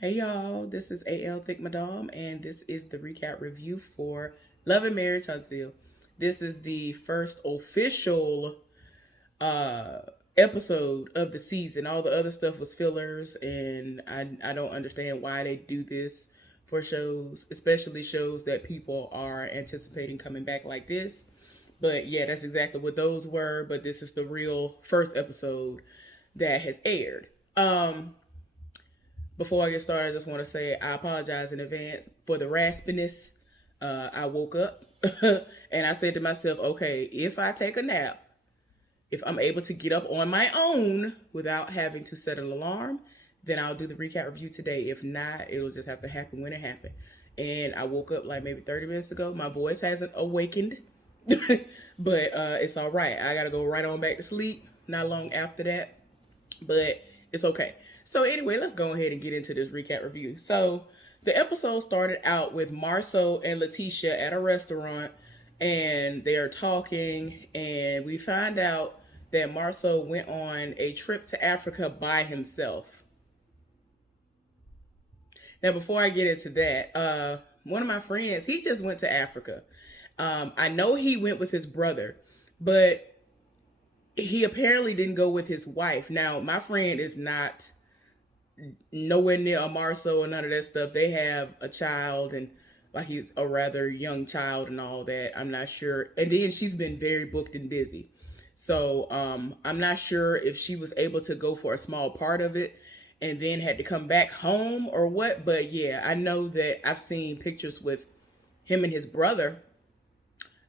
Hey y'all, this is AL Thick Madame, and this is the recap review for Love and Marriage Huntsville. This is the first official uh episode of the season. All the other stuff was fillers, and I don't understand why they do this for shows, especially shows that people are anticipating coming back like this. But yeah, that's exactly what those were. But this is the real first episode that has aired. Before I get started, I just want to say I apologize in advance for the raspiness. I woke up and I said to myself, okay, if I take a nap, if I'm able to get up on my own without having to set an alarm, then I'll do the recap review today. If not, it'll just have to happen when it happens. And I woke up like maybe 30 minutes ago. My voice hasn't awakened, but it's all right. I got to go right on back to sleep not long after that, but it's okay. So anyway, let's go ahead and get into this recap review. So the episode started out with Marceau and Letitia at a restaurant, and they are talking, and we find out that Marceau went on a trip to Africa by himself. Now, before I get into that, one of my friends, he just went to Africa. I know he went with his brother, but he apparently didn't go with his wife. Now, my friend is not nowhere near a Marceau and none of that stuff. They have a child, and like he's a rather young child and all that. I'm not sure. And then she's been very booked and busy. So I'm not sure if she was able to go for a small part of it and then had to come back home or what. But yeah, I know that I've seen pictures with him and his brother,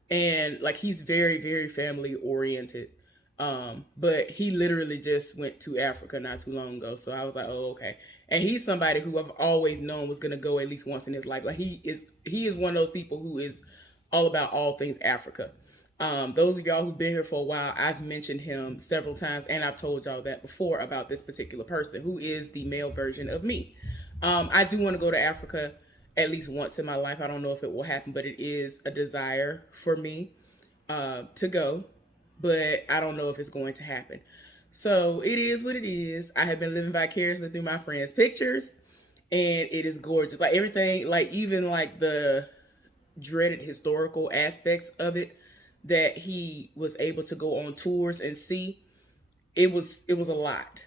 and like he's very, very family oriented. But he literally just went to Africa not too long ago. So I was like, oh, okay. And he's somebody who I've always known was gonna go at least once in his life. Like he is one of those people who is all about all things Africa. Those of y'all who've been here for a while, I've mentioned him several times, and I've told y'all that before about this particular person who is the male version of me. I do want to go to Africa at least once in my life. I don't know if it will happen, but it is a desire for me to go, but I don't know if it's going to happen. So it is what it is. I have been living vicariously through my friends' pictures, and it is gorgeous. Like everything, like even like the dreaded historical aspects of it that he was able to go on tours and see. It was a lot,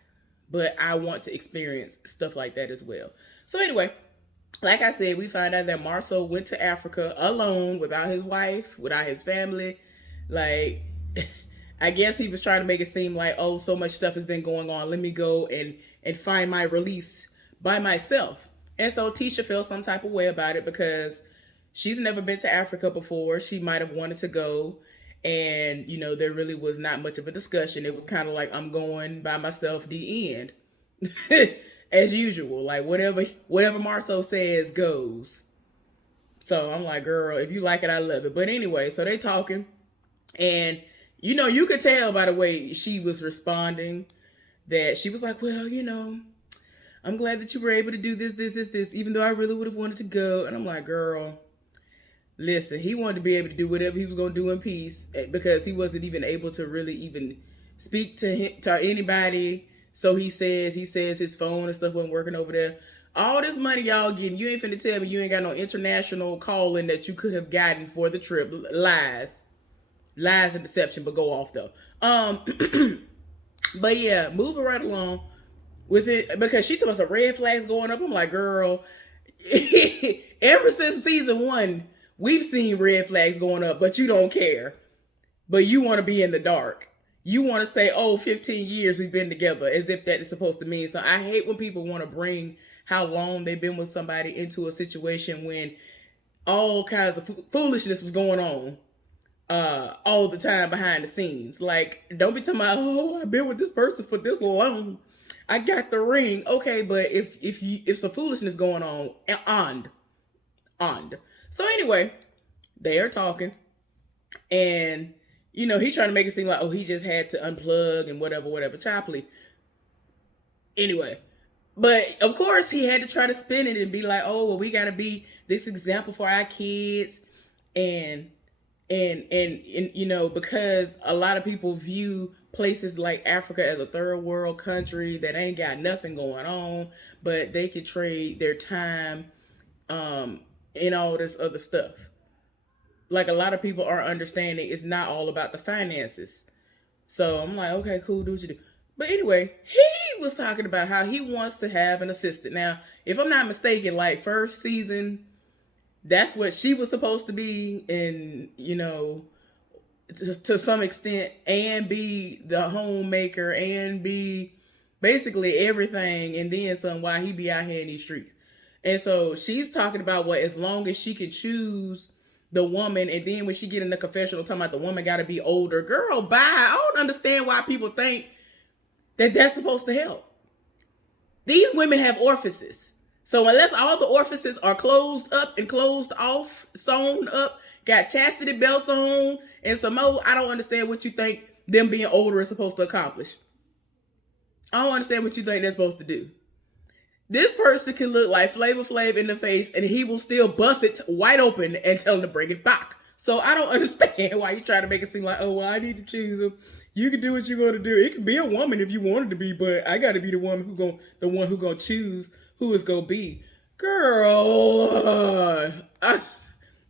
but I want to experience stuff like that as well. So anyway, like I said, we find out that Marceau went to Africa alone, without his wife, without his family. Like, I guess he was trying to make it seem like, oh, so much stuff has been going on. Let me go and find my release by myself. And so Tisha felt some type of way about it because she's never been to Africa before. She might have wanted to go. And, there really was not much of a discussion. It was kind of like, I'm going by myself, the end. As usual, like whatever Marceau says goes. So I'm like, girl, if you like it, I love it. But anyway, so they talking, and you could tell by the way she was responding that she was like, well, I'm glad that you were able to do this, even though I really would have wanted to go. And I'm like, girl, listen, he wanted to be able to do whatever he was going to do in peace because he wasn't even able to really even speak to anybody. So he says his phone and stuff wasn't working over there. All this money y'all getting, you ain't finna tell me you ain't got no international calling that you could have gotten for the trip. Lies and deception, but go off though. But yeah, moving right along with it because she told us a red flags going up. I'm like, girl, ever since season 1, we've seen red flags going up, but you don't care. But you want to be in the dark. You want to say, oh, 15 years we've been together, as if that is supposed to mean something. I hate when people want to bring how long they've been with somebody into a situation when all kinds of foolishness was going on all the time behind the scenes. Like, don't be talking about, oh, I've been with this person for this long. I got the ring. Okay, but if some foolishness going on. So anyway, they are talking, and he trying to make it seem like, oh, he just had to unplug and whatever, choppily. Anyway, but of course he had to try to spin it and be like, oh, well, we got to be this example for our kids, and because a lot of people view places like Africa as a third world country that ain't got nothing going on, but they could trade their time um, in all this other stuff. Like a lot of people are understanding it's not all about the finances. So I'm like, okay, cool, do what you do. But anyway, he was talking about how he wants to have an assistant. Now, if I'm not mistaken, like first season, that's what she was supposed to be, and to some extent, and be the homemaker and be basically everything, and then some while he be out here in these streets. And so she's talking about what as long as she could choose the woman, and then when she get in the confessional talking about the woman got to be older. Girl, bye. I don't understand why people think that that's supposed to help. These women have orifices. So unless all the orifices are closed up and closed off, sewn up, got chastity belts on, and some more, I don't understand what you think them being older is supposed to accomplish. I don't understand what you think they're supposed to do. This person can look like Flavor Flav in the face, and he will still bust it wide open and tell him to bring it back. So I don't understand why you try to make it seem like, oh, well, I need to choose him. You can do what you want to do. It can be a woman if you wanted to be, but I got to be the one who gonna choose who it's gonna be. Girl,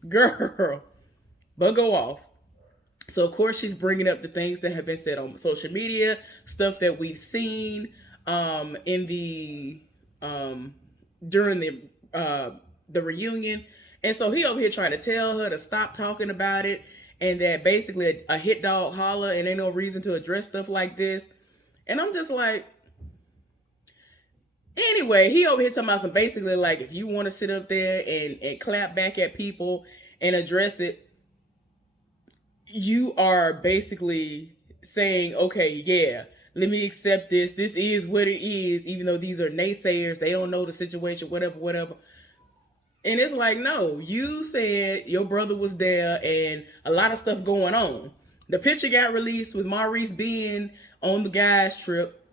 girl, but go off. So of course she's bringing up the things that have been said on social media, stuff that we've seen in the during the reunion. And so he over here trying to tell her to stop talking about it, and that basically a hit dog holler and ain't no reason to address stuff like this. And I'm just like, anyway, he over here talking about some basically like, if you want to sit up there and clap back at people and address it, you are basically saying, okay, yeah, let me accept this. This is what it is, even though these are naysayers. They don't know the situation, whatever. And it's like, no, you said your brother was there and a lot of stuff going on. The picture got released with Maurice being on the guys trip,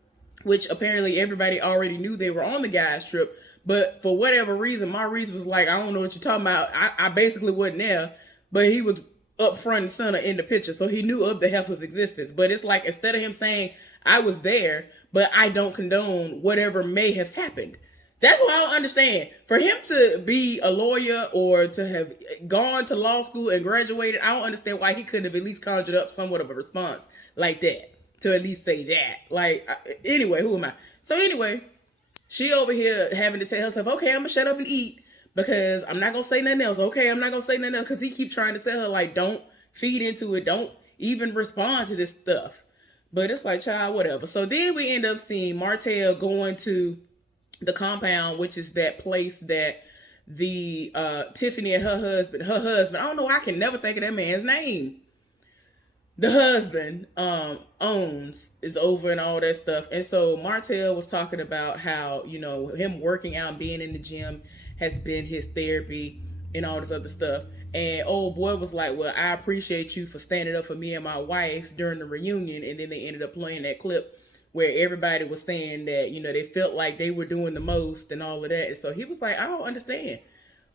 which apparently everybody already knew they were on the guys trip. But for whatever reason, Maurice was like, I don't know what you're talking about. I basically wasn't there, but he was up front and center in the picture. So he knew of the heifer's existence. But it's like, instead of him saying, I was there, but I don't condone whatever may have happened. That's what I don't understand. For him to be a lawyer or to have gone to law school and graduated, I don't understand why he couldn't have at least conjured up somewhat of a response like that. To at least say that. Like, anyway, who am I? So anyway, she over here having to tell herself, okay, I'm going to shut up and eat because I'm not going to say nothing else. Okay, I'm not going to say nothing else, because he keep trying to tell her, like, don't feed into it. Don't even respond to this stuff. But it's like, child, whatever. So then we end up seeing Martell going to the compound, which is that place that the Tiffany and her husband, I don't know, I can never think of that man's name. The husband owns, is over and all that stuff. And so Martell was talking about how, him working out and being in the gym has been his therapy and all this other stuff. And old boy was like, well, I appreciate you for standing up for me and my wife during the reunion. And then they ended up playing that clip where everybody was saying that, they felt like they were doing the most and all of that. And so he was like, I don't understand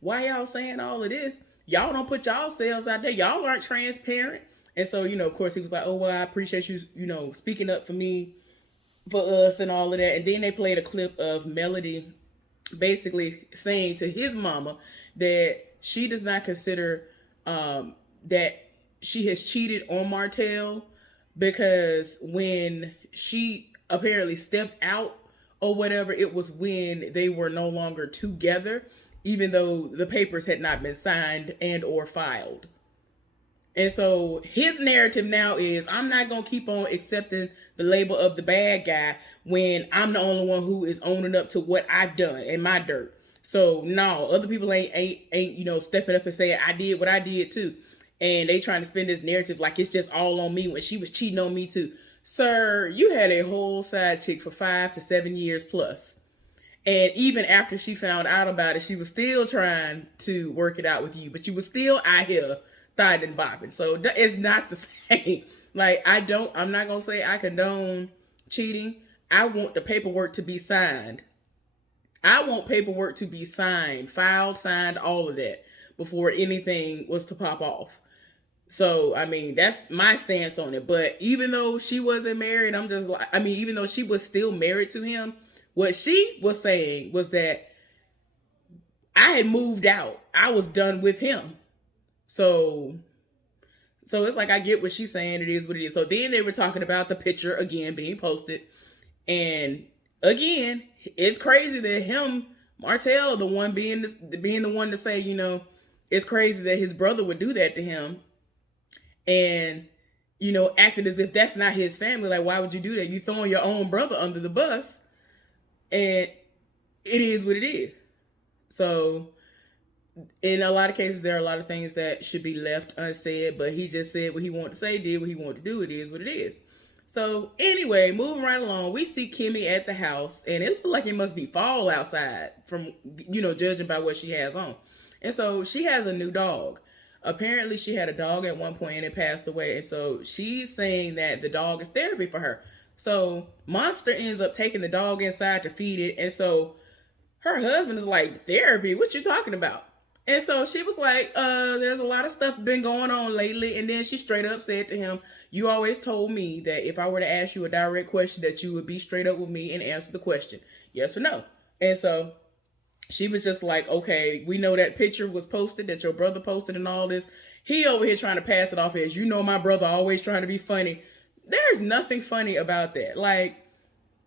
why y'all saying all of this. Y'all don't put y'all selves out there. Y'all aren't transparent. And so, of course, he was like, oh, well, I appreciate you, speaking up for me, for us and all of that. And then they played a clip of Melody basically saying to his mama that she does not consider that she has cheated on Martell, because when she apparently stepped out or whatever, it was when they were no longer together, even though the papers had not been signed and or filed. And so his narrative now is, I'm not going to keep on accepting the label of the bad guy when I'm the only one who is owning up to what I've done and my dirt. So no, other people ain't stepping up and saying, I did what I did too. And they trying to spin this narrative like it's just all on me when she was cheating on me too. Sir, you had a whole side chick for 5 to 7 years plus. And even after she found out about it, she was still trying to work it out with you, but you were still out here thotting and bopping. So it's not the same. Like, I'm not going to say I condone cheating. I want the paperwork to be signed. I want paperwork to be signed, filed, signed, all of that before anything was to pop off. So, I mean, that's my stance on it. But even though she wasn't married, I'm just like, I mean, even though she was still married to him, what she was saying was that I had moved out. I was done with him. So, so it's like I get what she's saying. It is what it is. So then they were talking about the picture again being posted. And again, it's crazy that him, Martell, the one being the one to say, it's crazy that his brother would do that to him. And acting as if that's not his family. Like, why would you do that? You throwing your own brother under the bus, and it is what it is. So, in a lot of cases, there are a lot of things that should be left unsaid, but he just said what he wanted to say, did what he wanted to do. It is what it is. So, anyway, moving right along, we see Kimmy at the house, and it looked like it must be fall outside from, judging by what she has on. And so, she has a new dog. Apparently, she had a dog at one point and it passed away. And so she's saying that the dog is therapy for her. So Monster ends up taking the dog inside to feed it. And so her husband is like, therapy? What you talking about? And so she was like, there's a lot of stuff been going on lately. And then she straight up said to him, you always told me that if I were to ask you a direct question, that you would be straight up with me and answer the question. Yes or no? And so she was just like, okay, we know that picture was posted, that your brother posted and all this. He over here trying to pass it off as, my brother always trying to be funny. There's nothing funny about that. Like,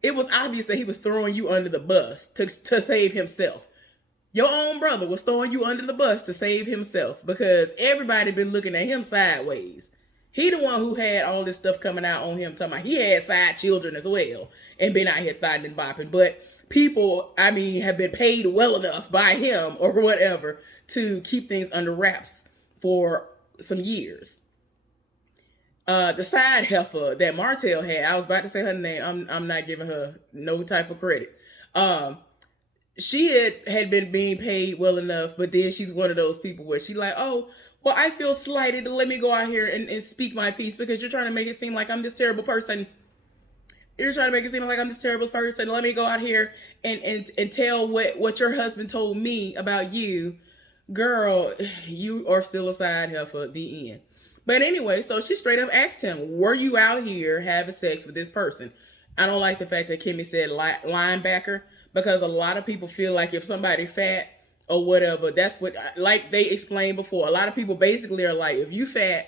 it was obvious that he was throwing you under the bus to save himself. Your own brother was throwing you under the bus to save himself because everybody been looking at him sideways. He the one who had all this stuff coming out on him, talking about he had side children as well and been out here thotting and bopping. But people, have been paid well enough by him or whatever to keep things under wraps for some years. The side heifer that Martell had, I was about to say her name. I'm not giving her no type of credit. She had been being paid well enough, but then she's one of those people where she like, oh, well, I feel slighted. Let me go out here and speak my piece because you're trying to make it seem like I'm this terrible person. You're trying to make it seem like I'm this terrible person. Let me go out here and tell what your husband told me about you. Girl, you are still a side heifer at the end. But anyway, so she straight up asked him, were you out here having sex with this person? I don't like the fact that Kimmy said linebacker because a lot of people feel like if somebody fat or whatever, that's what, like they explained before, a lot of people basically are like, if you fat,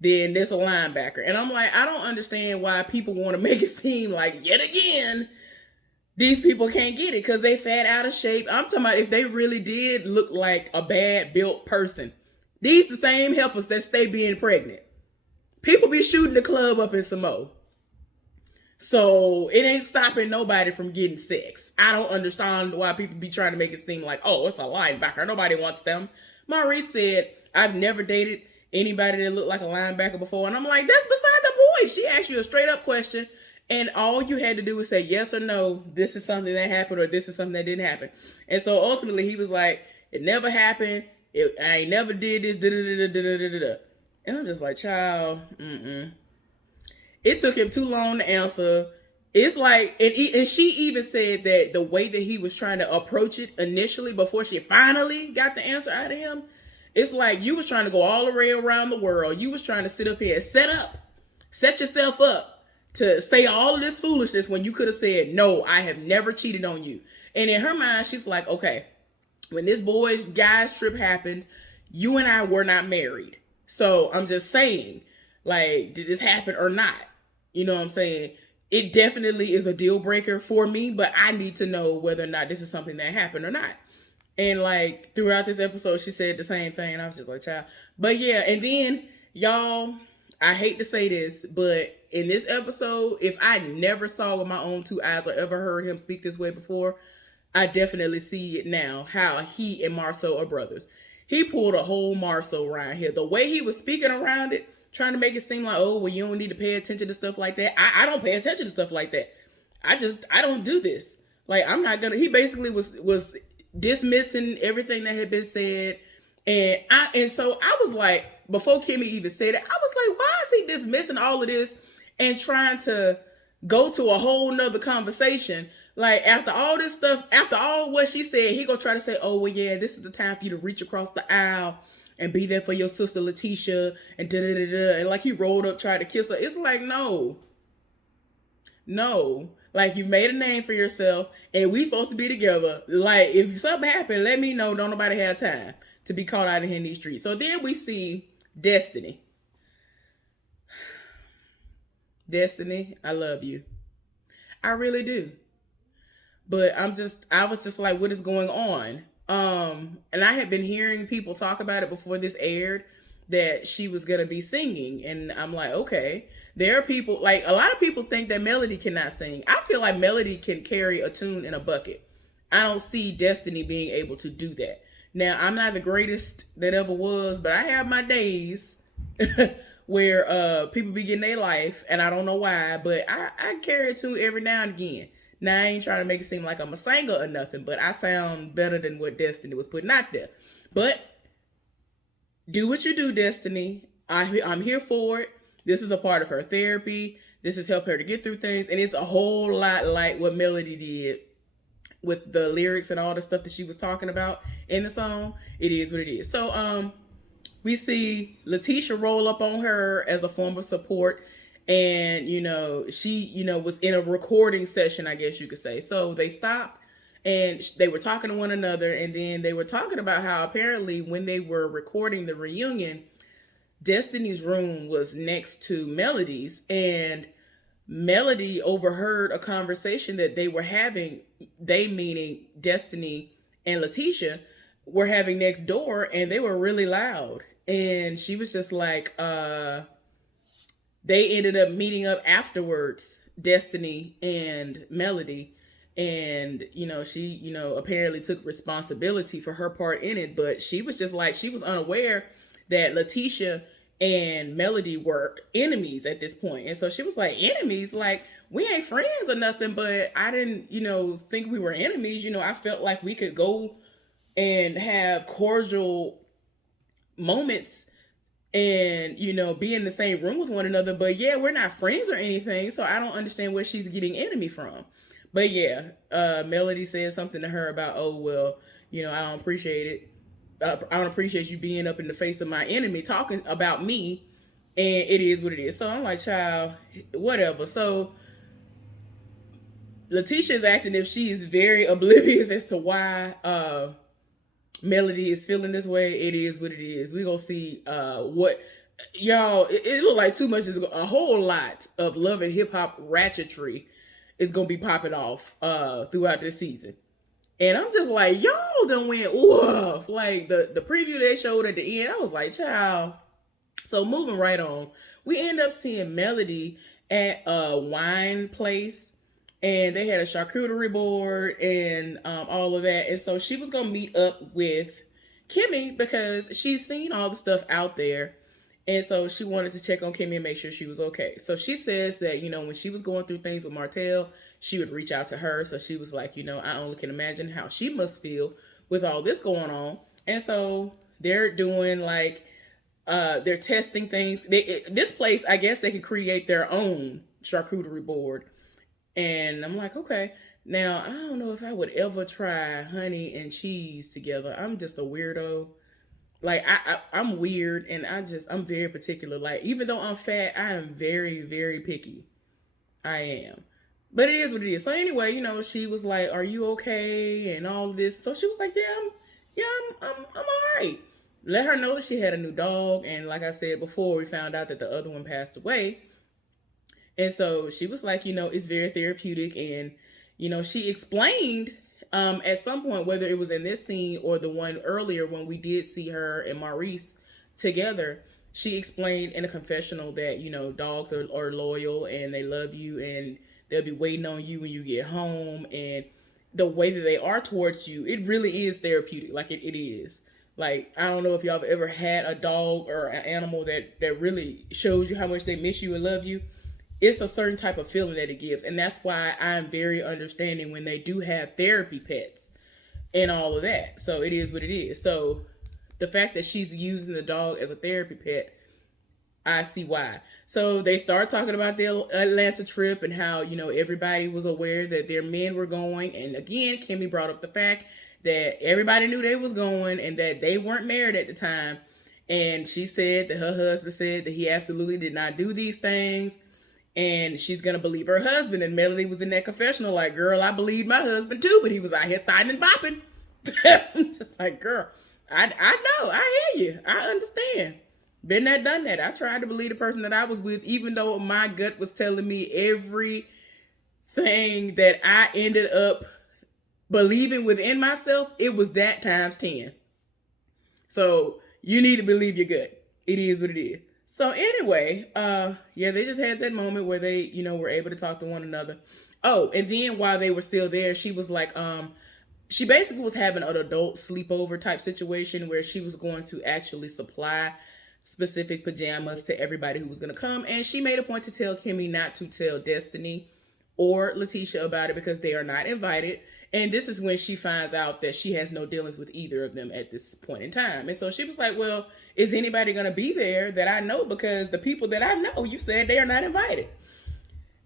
then there's a linebacker. And I'm like, I don't understand why people want to make it seem like, yet again, these people can't get it because they fat, out of shape. I'm talking about if they really did look like a bad built person. These the same heifers that stay being pregnant. People be shooting the club up in Samoa. So it ain't stopping nobody from getting sex. I don't understand why people be trying to make it seem like, oh, it's a linebacker. Nobody wants them. Maurice said, I've never dated anybody that looked like a linebacker before. And I'm like, that's beside the point. She asked you a straight up question. And all you had to do was say yes or no. This is something that happened or this is something that didn't happen. And so ultimately he was like, it never happened. I ain't never did this. And I'm just like, child, It took him too long to answer. It's like, and she even said that the way that he was trying to approach it initially before she finally got the answer out of him, it's like you was trying to go all the way around the world. You was trying to sit up here and set yourself up to say all of this foolishness when you could have said, no, I have never cheated on you. And in her mind, she's like, okay, when this guy's trip happened, you and I were not married. So I'm just saying, like, did this happen or not? You know what I'm saying? It definitely is a deal breaker for me, but I need to know whether or not this is something that happened or not. And like throughout this episode, she said the same thing. And I was just like, child. But yeah, and then y'all, I hate to say this, but in this episode, if I never saw with my own two eyes or ever heard him speak this way before, I definitely see it now, how he and Marceau are brothers. He pulled a whole Marceau around here. The way he was speaking around it, trying to make it seem like, oh, well, you don't need to pay attention to stuff like that. I don't pay attention to stuff like that. I don't do this. Like, I'm not gonna, he basically was dismissing everything that had been said. And so I was like, before Kimmy even said it, I was like, why is he dismissing all of this and trying to go to a whole nother conversation. Like after all this stuff, after all what she said, he gonna try to say, oh well yeah, this is the time for you to reach across the aisle and be there for your sister Letitia and da da da da. And like he rolled up, tried to kiss her. It's like no, no. Like you made a name for yourself and we supposed to be together. Like if something happened, let me know. Don't nobody have time to be caught out in these streets. So then we see Destiny. Destiny, I love you. I really do. But I was just like, what is going on? And I had been hearing people talk about it before this aired that she was gonna be singing, and I'm like, okay. There are people like a lot of people think that Melody cannot sing. I feel like Melody can carry a tune in a bucket. I don't see Destiny being able to do that. Now, I'm not the greatest that ever was, but I have my days where people be getting their life, and I don't know why, but I carry a tune every now and again. Now, I ain't trying to make it seem like I'm a singer or nothing, but I sound better than what Destiny was putting out there. But do what you do, Destiny. I'm here for it. This is a part of her therapy. This has helped her to get through things, and it's a whole lot like what Melody did with the lyrics and all the stuff that she was talking about in the song. It is what it is. So we see Letitia roll up on her as a form of support, and she was in a recording session, I guess you could say. So they stopped and they were talking to one another, and then they were talking about how apparently when they were recording the reunion, Destiny's room was next to Melody's, and Melody overheard a conversation that they were having, they meaning Destiny and Letitia were having next door, and they were really loud. And she was just like, they ended up meeting up afterwards, Destiny and Melody. And, she, apparently took responsibility for her part in it, but she was just like, she was unaware that Letitia and Melody were enemies at this point. And so she was like, enemies? Like, we ain't friends or nothing, but I didn't, think we were enemies. I felt like we could go and have cordial moments and, be in the same room with one another. But yeah, we're not friends or anything. So I don't understand where she's getting enemy from. But yeah, Melody said something to her about, oh, well, I don't appreciate it. I don't appreciate you being up in the face of my enemy talking about me, and it is what it is. So I'm like, child, whatever. So Letitia is acting if she is very oblivious as to why Melody is feeling this way. It is what it is. We gonna see what y'all. It look like too much is a whole lot of love and hip hop ratchetry is gonna be popping off throughout this season. And I'm just like, y'all done went woof. Like the preview they showed at the end, I was like, child. So moving right on, we end up seeing Melody at a wine place, and they had a charcuterie board and all of that. And so she was gonna meet up with Kimmy because she's seen all the stuff out there. And so she wanted to check on Kimmy and make sure she was okay. So she says that, when she was going through things with Martell, she would reach out to her. So she was like, I only can imagine how she must feel with all this going on. And so they're doing like, they're testing things. This place, I guess they could create their own charcuterie board. And I'm like, okay. Now, I don't know if I would ever try honey and cheese together. I'm just a weirdo. Like I'm weird, and I'm very particular. Like even though I'm fat, I am very, very picky. I am, but it is what it is. So anyway, she was like, "Are you okay?" and all this. So she was like, I'm all right." Let her know that she had a new dog, and like I said before, we found out that the other one passed away. And so she was like, it's very therapeutic, and she explained. At some point, whether it was in this scene or the one earlier when we did see her and Maurice together, she explained in a confessional that, dogs are loyal and they love you and they'll be waiting on you when you get home. And the way that they are towards you, it really is therapeutic. Like it is. Like, I don't know if y'all have ever had a dog or an animal that really shows you how much they miss you and love you. It's a certain type of feeling that it gives. And that's why I'm very understanding when they do have therapy pets and all of that. So it is what it is. So the fact that she's using the dog as a therapy pet, I see why. So they start talking about the Atlanta trip and how, everybody was aware that their men were going. And again, Kimmy brought up the fact that everybody knew they was going and that they weren't married at the time. And she said that her husband said that he absolutely did not do these things. And she's going to believe her husband. And Melody was in that confessional like, girl, I believe my husband too, but he was out here thotting and bopping. I'm just like, girl, I know. I hear you. I understand. Been there, done that. I tried to believe the person that I was with, even though my gut was telling me everything that I ended up believing within myself, it was that times 10. So you need to believe your gut. It is what it is. So anyway, they just had that moment where they, were able to talk to one another. Oh, and then while they were still there, she was like, she basically was having an adult sleepover type situation where she was going to actually supply specific pajamas to everybody who was going to come. And she made a point to tell Kimmy not to tell Destiny or Letitia about it because they are not invited. And this is when she finds out that she has no dealings with either of them at this point in time. And so she was like, well, is anybody going to be there that I know? Because the people that I know, you said they are not invited.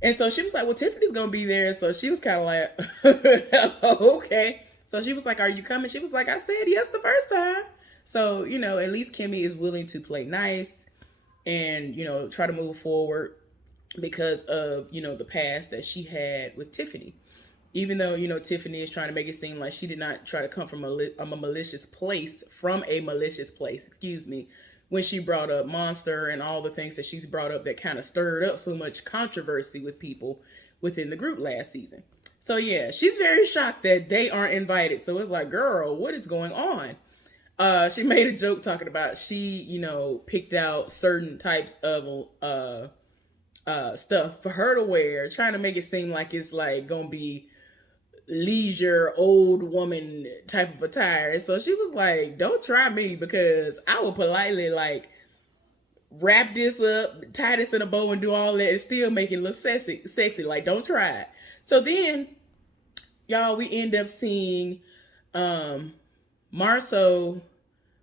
And so she was like, well, Tiffany's going to be there. So she was kind of like, okay. So she was like, are you coming? She was like, I said yes the first time. So, at least Kimmy is willing to play nice and, try to move forward because of, the past that she had with Tiffany. Even though, Tiffany is trying to make it seem like she did not try to come from a malicious place, when she brought up Monster and all the things that she's brought up that kind of stirred up so much controversy with people within the group last season. So, yeah, she's very shocked that they aren't invited. So it's like, girl, what is going on? She made a joke talking about she, picked out certain types of stuff for her to wear, trying to make it seem like it's like gonna be leisure old woman type of attire. So she was like, don't try me because I will politely like wrap this up, tie this in a bow and do all that and still make it look sexy. Like, don't try it. So then, y'all, we end up seeing Marceau,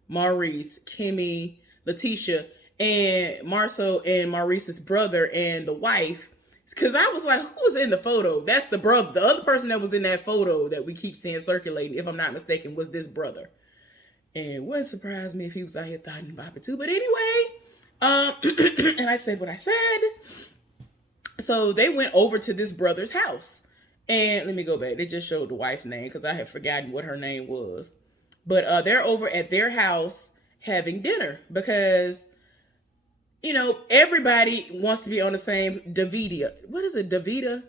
Maurice, Kimmy, Letitia, and Marceau and Maurice's brother and the wife. Because I was like, who was in the photo? That's the brother. The other person that was in that photo that we keep seeing circulating, if I'm not mistaken, was this brother. And it wouldn't surprise me if he was out here thotting and bopping too. But anyway, and I said what I said. So they went over to this brother's house. And let me go back. They just showed the wife's name because I had forgotten what her name was. But they're over at their house having dinner because, everybody wants to be on the same Davida. What is it, Davida?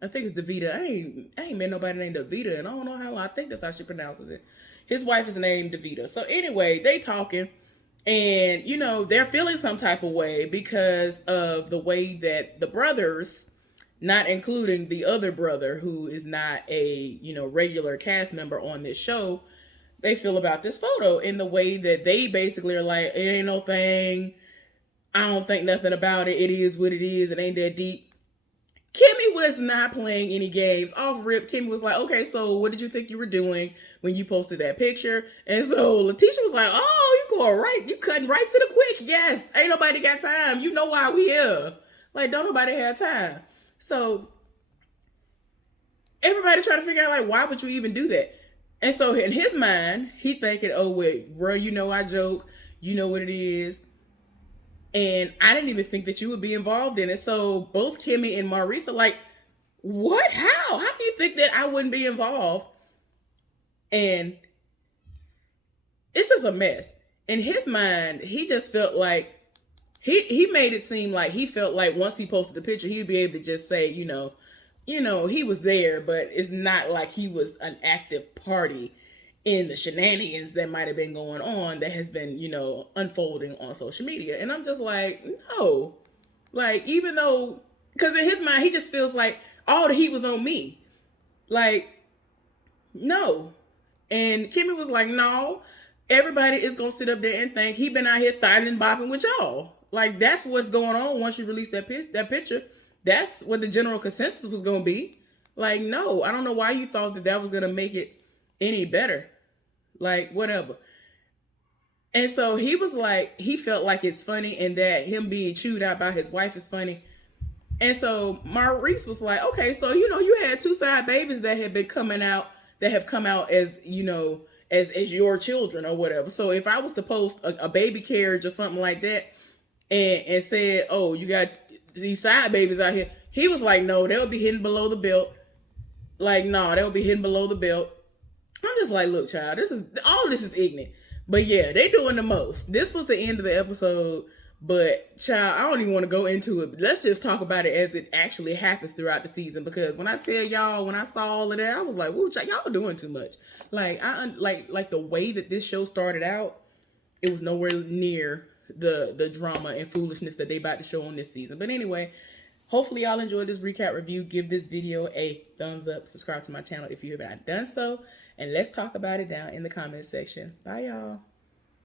I think it's Davida. I ain't met nobody named Davida, and I don't know how long. I think that's how she pronounces it. His wife is named Davida. So anyway, they talking, and, they're feeling some type of way because of the way that the brothers, not including the other brother who is not a, regular cast member on this show, they feel about this photo in the way that they basically are like, it ain't no thing. I don't think nothing about it. It is what it is. It ain't that deep. Kimmy was not playing any games. Off rip, Kimmy was like, okay, so what did you think you were doing when you posted that picture? And so Letitia was like, oh, you going right. You cutting right to the quick. Yes. Ain't nobody got time. You know why we here. Like, don't nobody have time. So everybody trying to figure out, like, why would you even do that? And so in his mind, he thinking, oh, wait, bro, I joke. You know what it is. And I didn't even think that you would be involved in it. So both Kimmy and Maurice are like, what? How? How do you think that I wouldn't be involved? And it's just a mess. In his mind, he just felt like, he made it seem like he felt like once he posted the picture, he'd be able to just say, he was there, but it's not like he was an active party in the shenanigans that might have been going on that has been, unfolding on social media. And I'm just like, no. Like, even though, because in his mind, he just feels like all the heat was on me. Like, no. And Kimmy was like, no, everybody is going to sit up there and think he been out here thotting and bopping with y'all. Like, that's what's going on once you release that picture. That's what the general consensus was going to be. Like, no, I don't know why you thought that was going to make it any better. Like, whatever. And so he was like, he felt like it's funny, and that him being chewed out by his wife is funny. And so Maurice was like, okay, so you had two side babies that had been coming out, that have come out as as your children or whatever. So if I was to post a baby carriage or something like that, and said, oh, you got these side babies out here, he was like, no, they'll be hidden below the belt. Like, no, they'll be hidden below the belt. I'm just like, look, child, this is ignorant. But yeah, they doing the most. This was the end of the episode. But child, I don't even want to go into it. Let's just talk about it as it actually happens throughout the season. Because when I tell y'all, when I saw all of that, I was like, "Woo, child, y'all doing too much." Like like the way that this show started out, it was nowhere near the drama and foolishness that they about to show on this season. But anyway, hopefully y'all enjoyed this recap review. Give this video a thumbs up. Subscribe to my channel if you have not done so. And let's talk about it down in the comment section. Bye, y'all.